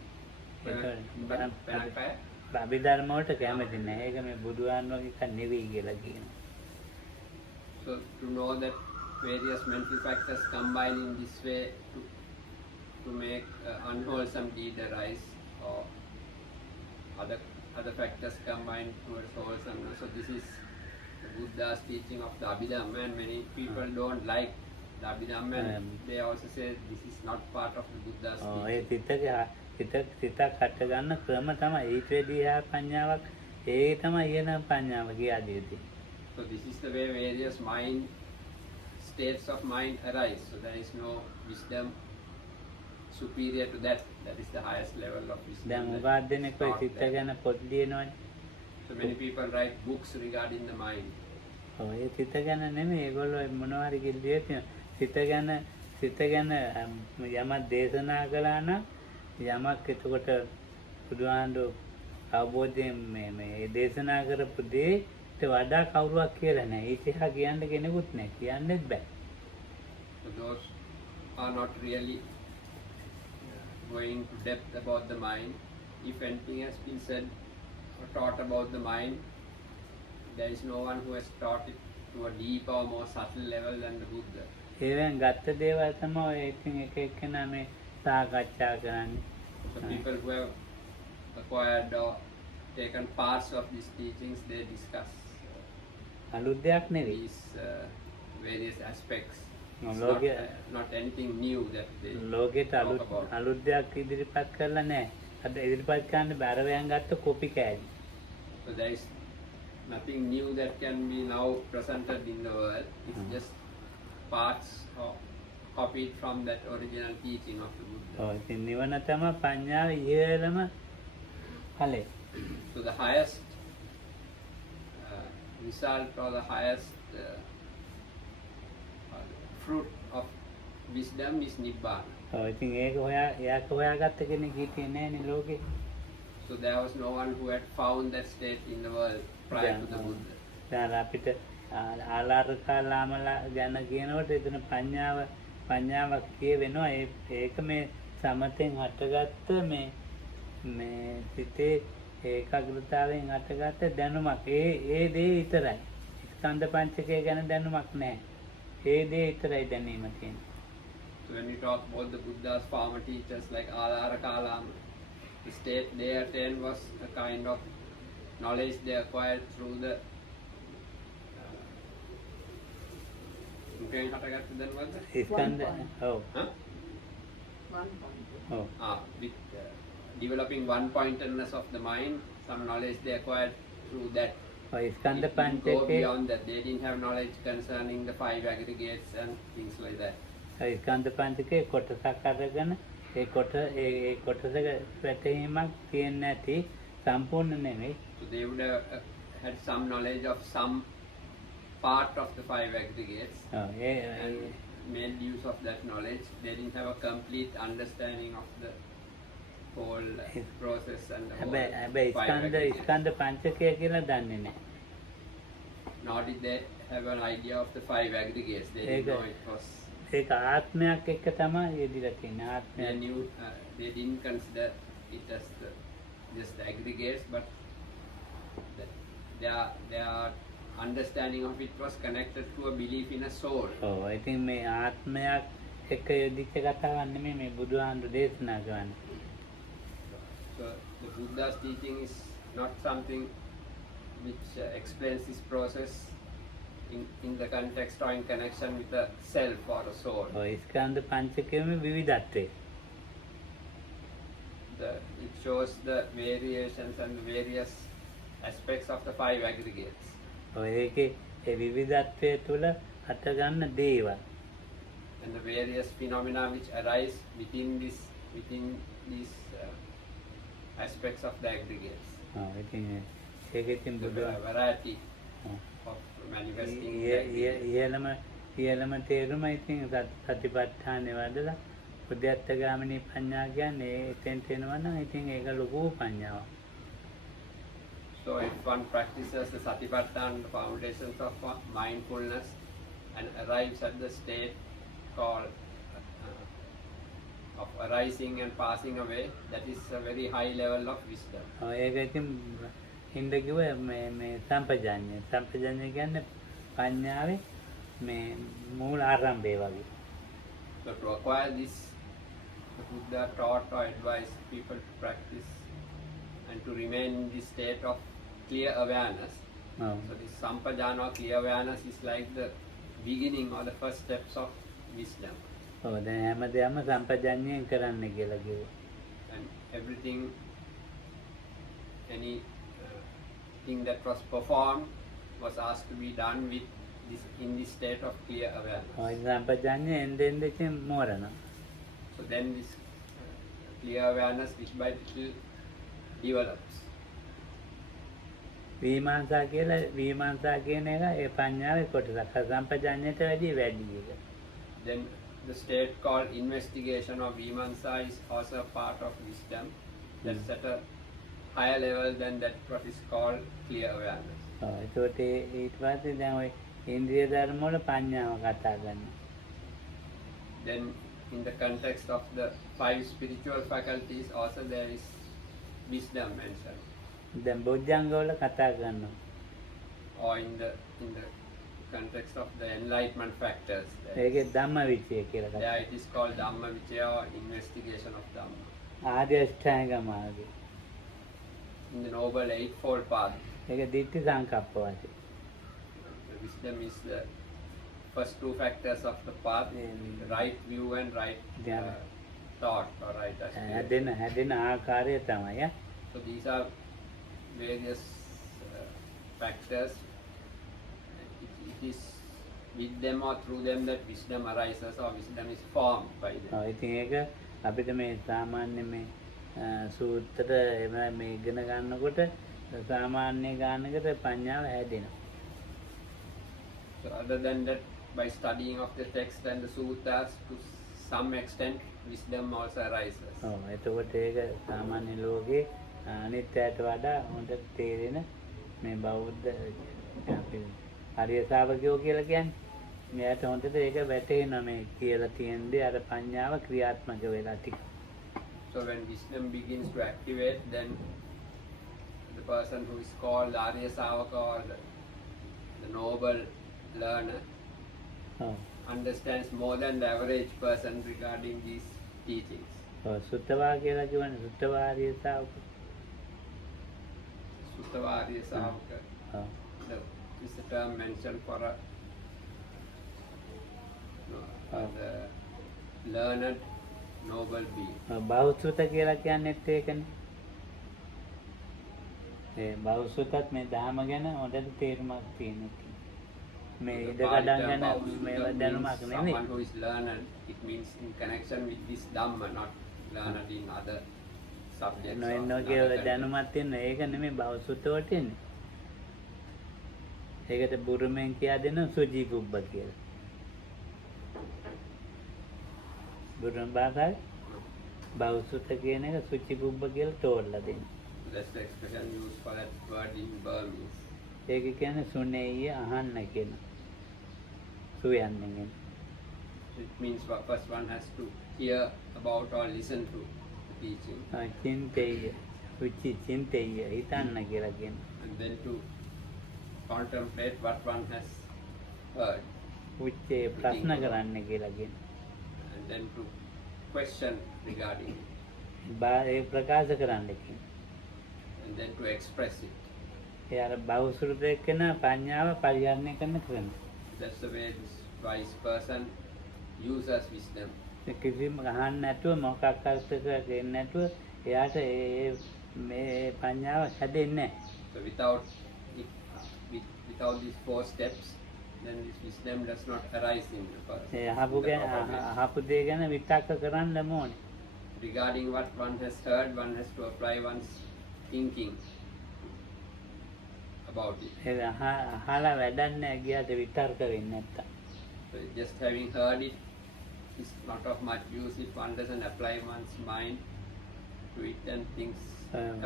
Penakaya? අභිධර්ම වලට කැමති නැහැ. ඒක මේ බුදුහාමුදුරගේ එක නෙවෙයි කියලා කියනවා. So to know that various mental factors combine in this way to make unwholesome deed arise, or other factors combine towards wholesomeness. So this is the Buddha's teaching of the Abhidhamma, and many people don't like the Abhidhamma, and they also say this is not part of the Buddha's ඔව් ඒ teaching. සිතක් හට ගන්න ක්‍රම තමයි ඊට වෙදී පඤ්ඤාවක් ඒ තමයි ඊන පඤ්ඤාව කියදී. So this is the way various states of mind arise. So there is no wisdom superior to that. That is the highest level of wisdom. දැන් that උගාක් දෙනෙක් is ඔය not සිත there. ගැන පොත් ලියනවනේ. So many people write books regarding the mind. ඔව් ඒ සිත ගැන නෙමෙයි ඒගොල්ලෝ මොනවා හරි කිව්වේ තියෙන. සිත ගැන යමක් දේශනා කළා නම් යමක් එතකොට බුදුහාමුදුරු අවබෝධයෙන් මේ දේශනා කරපු දේට වඩා කවුරුවක් කියලා නැහැ. ඒක කියන්න කෙනෙකුත් නැහැ. කියන්නෙත් බෑ. So those are not really going to depth about the mind. If anything has been said or taught about the mind, there is no one who has taught it to a deeper or more subtle level than the Buddha. ඒවෙන් ගත්ත දේවල් තමයි ඔය ඉතින් එක එක්කෙනා මේ සාකච්ඡා කරන්නේ. So people who have acquired or taken parts of these teachings, they discuss අලුත් දෙයක් නෙවෙයි. these various aspects. No, It's Logia- not anything new that they ලෝකෙට talk අලුත් about. අලුත් දෙයක් ඉදිරිපත් කරලා නැහැ. අද ඉදිරිපත් කරන්න බැරවයන් ගත්ත කොපි කෑලි. So there is nothing new that can be now presented in the world. It's just parts or copied from that original teaching of the Buddha. ඔව් ඉතින් නිවන තමයි පඤ්ඤාව ඉහළම ඵලය. So the highest result or the highest fruit of wisdom is Nibbana. ඔව් ඉතින් ඒක එයාක හොයාගත්ත කෙනෙක් හිටියේ නැහැනේ ලෝකේ. So there was no one who had found that state in the world prior to the Buddha. දැන් අපිට ආලාරකාලාමලා ගැන කියනකොට එතන පඤ්ඤාවක් කියවෙනවා. ඒක මේ සමතෙන් හටගත්ත මේ සිතේ ඒකාග්‍රතාවයෙන් හටගත්ත දැනුමක්. ඒ දේ විතරයි. ස්කන්ධ පංචකය ගැන දැනුමක් නැහැ. ඒ දේ විතරයි දැනීම තියෙන්නේ. So when we talk about the Buddha's former teachers like Alara Kalama, the state they attained was a kind of knowledge they acquired through the ස්කන්ධ ඔව් Huh? ඔව් With developing one-pointedness of the mind, some knowledge they acquired through that. ඔය It ස්කන්ධ didn't go පංචකේ beyond that. They didn't have knowledge concerning the 5 aggregates and things like that. ස්කන්ධ පංචකේ කොටසක් අරගෙන ඒ කොටසක වැටීමක් තියෙන්නේ නැති සම්පූර්ණ නෙමෙයි. So they would have had some knowledge of some part of the 5 aggregates ඔව් and made use of that knowledge. They didn't have a complete understanding of the whole process and the whole හැබැයි 5 aggregates. ස්කන්ධ පංචකය කියලා දන්නේ නැහැ. Nor did they have an idea of the 5 aggregates. They didn't know it was. ඒක ආත්මයක් එක්ක තමයි යෙදිලා තියෙන්නේ. They ආත්මය knew. They didn't consider it as just the aggregates, but their understanding of it was connected to a belief in a soul. ඔව් ඉතින් මේ ආත්මයක් එක්ක යෙදිච්ච කතාවක් නෙමෙයි මේ බුදුහාමුදුරු දේශනා කරන්නේ. So the Buddha's teaching is not something which explains this process in the context or in connection with the self or the soul. ඔය ස්කන්ධ පංචකයේම විවිධත්වය. It shows the variations and various aspects of the five aggregates. ඔය ඒකේ ඒ විවිධත්වය තුළ හටගන්න දේවල්. And the various phenomena which arise within these aspects of the aggregates. ඉතින් ඒක ඉතින් The බුදුහාම variety of manifesting the aggregates. ඉහළම තේරුම ඉතින් සතිපට්ඨානෙ වඩලා උද්‍යත්තගාමිනී පඤ්ඤා කියන්නේ එතෙන්ට එනවා නම් ඉතින් ඒක ලොකු පඤ්ඤාවක්. So if one practices the Satipatthana, the foundations of mindfulness, and arrives at the state called of arising and passing away, that is a very high level of wisdom. ඒක ඉතින් හින්ද කිව්ව මේ සම්පජාඤ්ඤය. සම්පජාඤ්ඤය කියන්නේ පඤ්ඤාවේ මේ මූල ආරම්භය වගේ. So to acquire this, the Buddha taught or advised people to practice and to remain in this state of clear awareness. ඔව්. So this sampajana or clear awareness is like the beginning or the first steps of wisdom. ඔව් දැන් හැමදේම සම්පජාඤ්ඤයෙන් කරන්න කියලා කිව්වා. And everything, any thing that was performed was asked to be done with this in this state of clear awareness. ඔය සම්පජාඤ්ඤය එන්න ඉතින් මෝරනවා. So then this clear awareness which by little develops. විමර්ශා කියන එක ඒ පඤ්ඤාවේ කොටසක්. සම්පජාඤ්ඤයට වැඩි එක. Then the state called investigation or vimansa is also a part of wisdom. That's at a higher level than that what is called clear awareness. ඔව් ඒකට ඊට පස්සේ දැන් ඔය ඉන්ද්‍රිය ධර්ම වල පඤ්ඤාව කතා කරනවා. Then in the context of the five spiritual faculties also there is wisdom mentioned. දැන් බොජ්ජංග වල කතා කරනවා. Or in the context of the enlightenment factors. ඒකේ ධම්මවිචය කියලා කතා. Yeah, it is called Dhamma Vichaya or investigation of Dhamma. ආර්ය අෂ්ටාංග මාර්ගය. In the Noble Eightfold Path, ඒක දිට්ඨි සංකප්ප වශයෙන්. the wisdom is the first two factors of the path, right view and right Yeah. thought or right aspiration. හැදෙන ආකාරය තමයි. So these are various factors. It is with them or through them that wisdom arises or wisdom is formed by them. ඔව් ඉතින් ඒක අපිට මේ සාමාන්‍ය මේ සූත්‍ර එහෙම මේ ඉගෙන ගන්නකොට සාමාන්‍ය ගානකට පඤ්ඤාව හැදෙනවා. So other than that, by studying of the text and the sutras, to some extent, wisdom also arises. ඔව් එතකොට ඒක සාමාන්‍ය ලෝකේ අනිත්‍යයට වඩා හොඳට තේරෙන මේ බෞද්ධ අපි ආර්ය ශ්‍රාවකයෝ කියලා කියන්නේ මෙයාට හොඳට ඒක වැටහෙනවා මේ කියලා තියෙන්නේ අර පඤ්ඤාව ක්‍රියාත්මක වෙලා ටික. So when wisdom begins to activate, then the person who is called Arya Savaka or the noble learner ඔව්. understands more than the average person regarding these teachings. ඔව් සුත්තවා කියලා කියන්නේ සුත්තවා ආර්ය ශ්‍රාවක. Suttava Arya Savaka ඔව්. is the term mentioned for the learned noble being. බෞද්ධ කියලා කියන්නේත් ඒකනේ. ඒ බෞද්ධත් මේ ධර්ම ගැන හොඳට තේරුමක් තියෙනවා. මේ The ඉඩ Pali කඩන් term ගැන Bausuta මේ means දැනුමක් නෙමෙයි. someone who is learned, it means in connection with this Dhamma, not learned in other subjects. or in නොඑන්නෝ other කියලා context. දැනුමක් තියෙන ඒක නෙමෙයි බෞද්ධවට එන්නේ. ඒකට බුරුමෙන් කියා දෙනවා සුජී පුබ්බ කියලා. බුරුම භාෂාවේ බෞද්ධ කියන එක සුචි පුබ්බ කියලා තෝරලා දෙනවා. That's the expression used for that word in Burmese. ඒක කියන්නේ සුනේය අහන්න කියන. සුයන්නේ. It means first one has to hear about or listen to the teaching, චින්තේය. උචි චින්තේය හිතන්න කියලා කියනවා. and then to contemplate what one has heard, උච්චේ ප්‍රශ්න කරන්න කියලා කියනවා. and then to question regarding it, ඒ ප්‍රකාශ කරන්න කියනවා. and then to express it. ඒ අර බෞසුරුද එක්කන පඤ්ඤාව පරිහරණය කරන ක්‍රම. That's the way this wise person uses wisdom. කිසිම අහන්න නැතුව මොකක් අර්ථක දෙන්නේ නැතුව එයාට මේ පඤ්ඤාව හැදෙන්නේ නැහැ. So So without these 4 steps, then this wisdom does not arise in the person. A in අහපු the ගැන proper way. අහපු දේ ගැන විතක්ක කරන්න ඕනේ. Regarding what one has heard, one has to apply one's thinking about it. ඒක අහලා වැඩක් නැහැ ගියාට විතර්ක වෙන්නේ නැත්තම්. So just having heard it is not of much use if one doesn't apply one's mind to it and thinks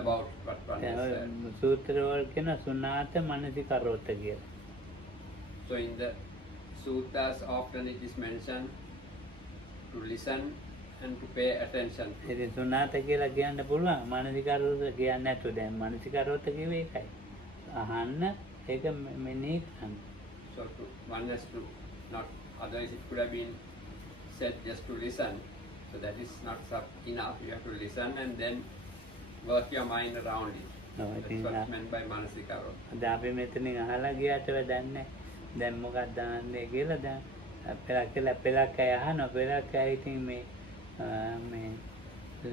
about what one has heard. සූත්‍ර වල කියන සුණාත මනසිකරොත කියලා. So in the suttas often it is mentioned to listen and to pay attention to. ඉතින් සුණාත කියලා කියන්න පුළුවන් මනසිකරොත කියන්නේ නැතුව දැන් මනසිකරොත කිව්වේ ඒකයි. අහන්න ඒක මෙනෙහි කරන්න. So one has to not, otherwise it could have been said just to listen. So that is not enough. You have to listen and then work your mind around it. No, I That's think what's that- meant by manasikaro. අද අපි මෙතනින් අහලා ගියාට වැඩක් නැහැ. දැන් මොකක්ද දාන්නේ කියලා දැන් පෙරක් අය අහනවා. පෙරක් අය ඉතින් මේ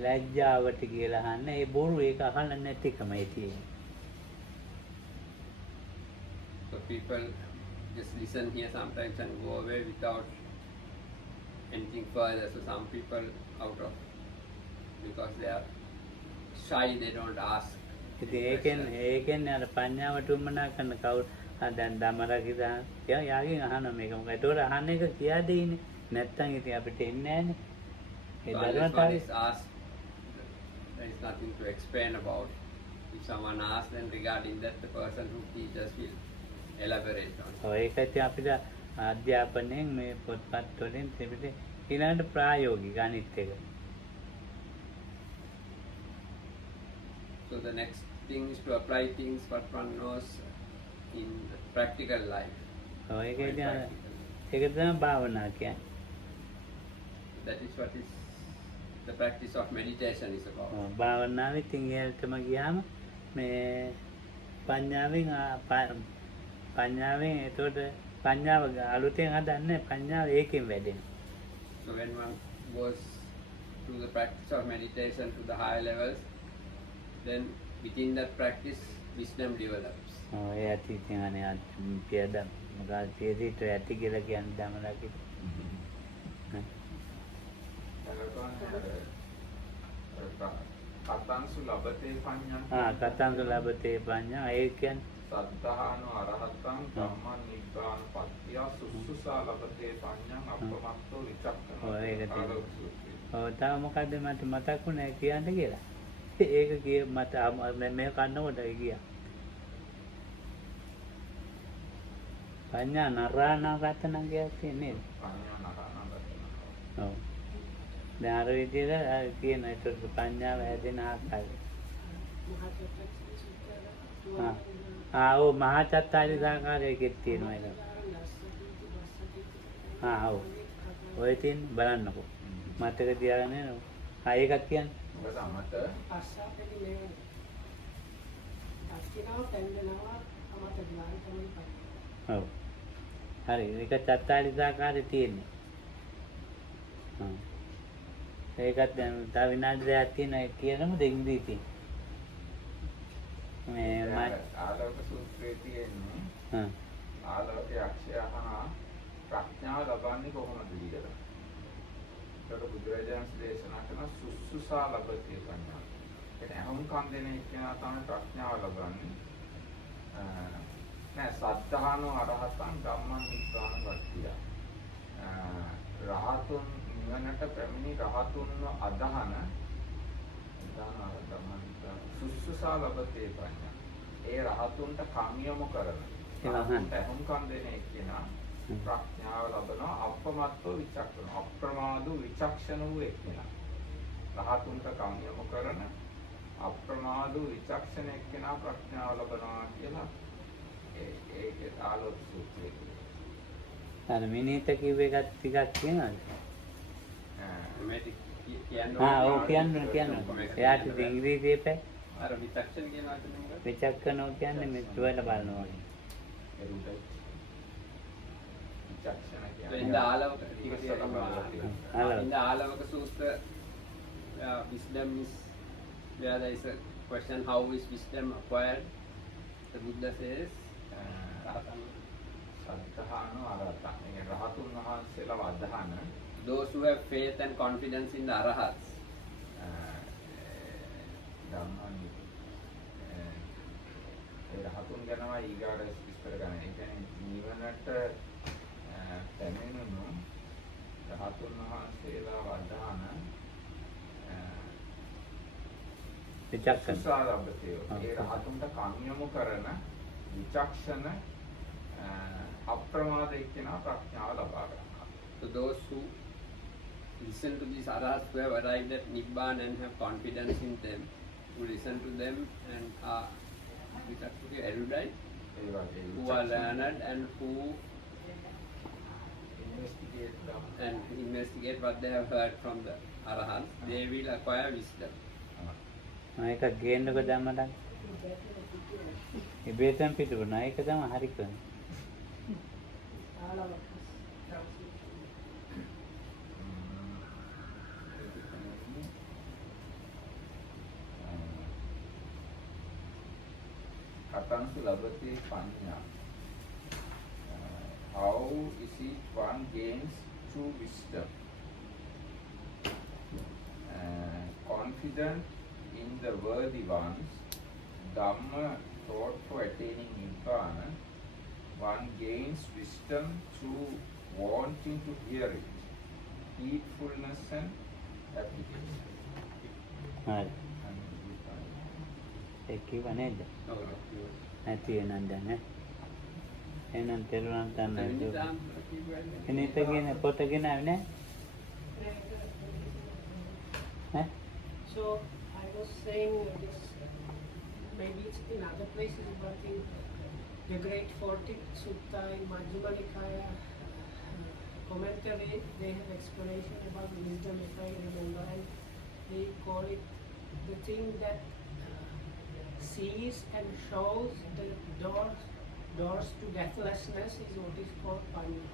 ලැජ්ජාවට කියලා අහන්නේ. ඒ බොරු ඒක අහන්න නැතිකමයි තියෙන්නේ. So people just listen here sometimes and go away without anything further. So some people out of, because they are shy, they don't ask. ඉතින් ඒකෙන් අර පඤ්ඤාවට උමනා කරන කවුරු දැන් දමරා කියලා යාගෙන් අහනවා මේක මොකද? ඒතකොට අහන්න එක කියා දෙන්නේ. නැත්තම් ඉතින් අපිට එන්නේ නැහනේ. ඒ So unless one ධර්මතාවය is asked, there is nothing to explain about. If someone asks, then regarding that, the person who teaches will elaborate on it. ඔය ඒක ඉතින් අපිට අධ්‍යාපනයෙන් මේ පොත්පත් වලින් තිබෙන්නේ ඊළඟට ප්‍රායෝගික අනිත් එක. So the next thing is to apply things what one knows in practical life. ඔය ඒක Very ඉතින් practical. ඒක තමයි භාවනා කියන්නේ. That is what is the practice of meditation is about. භාවනාවේ ඉතින් එයාටම ගියාම මේ පඤ්ඤාවෙන් එතකොට පඤ්ඤාව අලුතෙන් හදන්නේ පඤ්ඤාව ඒකෙන් වැඩෙන. So when one goes through the practice of meditation to the higher levels, then within that practice, wisdom develops. ඔය ඇති ඉතින් අනේ පියද මොකක්ද තේරිට ඇති කියලා කියන්නේ දමලා කිව්වා. කතංසු ලබතේ පඤ්ඤං කතංග ලබතේ පඤ්ඤා ඒ කියන්නේ සද්ධානෝ අරහතං ධම්මං නිබ්බාන පත්‍ය සුසුසා ලබතේ පඤ්ඤං අප්‍රමත්තෝ විචක්කන. ඔය ඒක තියෙනවා. ඔව් තව මොකද්ද මට මතකුනේ කියන්න කියලා. ඒක කිය මට මේ කන්නකොට ගියා. පඤ්ඤා නරාණගතන කියන්නේ. පඤ්ඤා නරාණගතන. ඔව්. දැන් අර විදිහට කියන ඒකට පඤ්ඤාව හැදෙන ආකාරය. ඔව් මහා චත්තාරි සාකාරයකෙත් තියෙනවා ඒක. ඔව්. ඔය තින් බලන්නකෝ. මතක තියාගන්න නේද? ඒකත් කියන්නේ. මොකද අමත ඔව්. හරි ඒක චත්තාරි සාකාරය තියෙන්නේ. ඒකත් දැන් තව විනාඩි දෙකක් තියෙනවා කියනමුද ඉංග්‍රීසියෙන්? මේ ආලෝක සූත්‍රයේ තියෙන්නේ ආලෝකයේ අක්ෂය හා ප්‍රඥාව ලබන්නේ කොහොමද කියලා. ඒක බුදුරජාණන් දේශනා කරන සුසුසා ලබතේ පඤ්ඤා. ඒ අහුම්කම් දෙන එක්කෙනා තමයි ප්‍රඥාව ලබන්නේ. නෑ සද්ධානෝ අරහතං ධම්මං නිබ්බාන පත්‍ය. රහතුන් නිවනට පැමිණි රහතුන්ව අදහන සුසුසා ලබතේ පඤ්ඤා. ඒ රහතුන්ට කම්යම කරන රහතුන්ට අහුම්කම් දෙන එක්කෙනා ප්‍රඥාව ලබනවා අප්‍රමත්තෝ විචක්ෂණ අප්‍රමාදෝ විචක්ෂණ වූ එක්කෙනා. රහතුන්ට කම්යම කරන අප්‍රමාදෝ විචක්ෂණ එක්කෙනා ප්‍රඥාව ලබනවා කියලා ඒකේ ආලෝක සූත්‍රය. අර මිනිත කිව්ව එකත් ටිකක් කියනවාද? ඔව් කියන්න. එයාට ඉංග්‍රීසි එපේ. අර විචක්ෂණ කියන වචනේ මොකක්ද? විචක්කනෝ කියන්නේ මේ තුවල බලනවා වගේ. In the Alavaka, in the Alavaka Sutra, wisdom is where there is a question: how is wisdom acquired? The Buddha says, සද්ධාන අරහතන්. ඒ රහතුන් වහන්සේලා වදහන those who have faith and confidence in the arahats, ධම්මනි ඒ රහතුන් ගැනම ඊගාට විස්තර කරන්න. ඒ කියන්නේ නිවනට පැමිණුණු රහතුන් වහන්සේලා වදහන විචක්ෂණ. සුසාරබ්බතයෝ. ඒ රහතුන්ට කන්‍යමු කරන විචක්ෂණ අප්‍රමාද එක්කෙනා ප්‍රඥාව ලබා ගන්නවා. so those who listen to these arahats who have arrived at Nibbana and have confidence in them, who listen to them and are erudite, ඒ වගේ who are learned and who ඉන්වෙස්ටිගේට් කරනවා. and investigate what they have heard from the arahants, they will acquire wisdom. මේක ගේන්නක දැම්මට ඉබේටම පිටුනා. ඒක තමයි හරි කරන්නේ. කතංසු ලබති පඤ්ඤා. How is it one gains true wisdom? Confident in the worthy ones, Dhamma taught for attaining Nibbana, one gains wisdom through wanting to hear it, heedfulness and application. හරි. ඒක කිව්ව නේද? නැති වෙනන්ද නේ. එහෙනම් තෙරුවන් තන්නේ. එනිත කියන පොත ගෙනාවේ නෑ? ඈ? So I was saying this, maybe it's in other places, but in the Great 40th Sutta in Majjhima Nikaya commentary, they have explanation about wisdom, if I remember, and they call it the thing that sees and shows the doors to deathlessness is what is called Panya.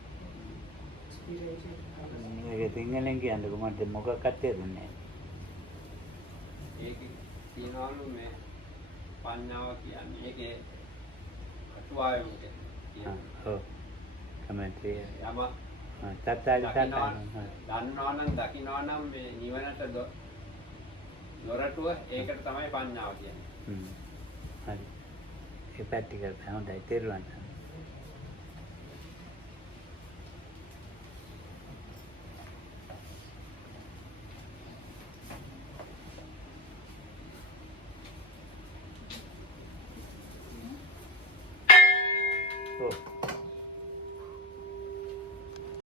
Experiential. මේක සිංහලෙන් කියන්නකො මට මොකක්වත් තේරුන්නේ නෑ. ඒකේ තියනවලු මේ පඤ්ඤාව කියන්නේ ඒකේ අටුවාවෙම කියන්නේ. ඔව්. කමෙන්ට් එක. යම තත්තාලි දන්නවනම් දකින්නවනම් මේ නිවනට දොරටුව ඒකට තමයි පඤ්ඤාව කියන්නේ. හරි. ඒ ප්‍රැක්ටිකල් හොඳයි තේරුණා. Oh.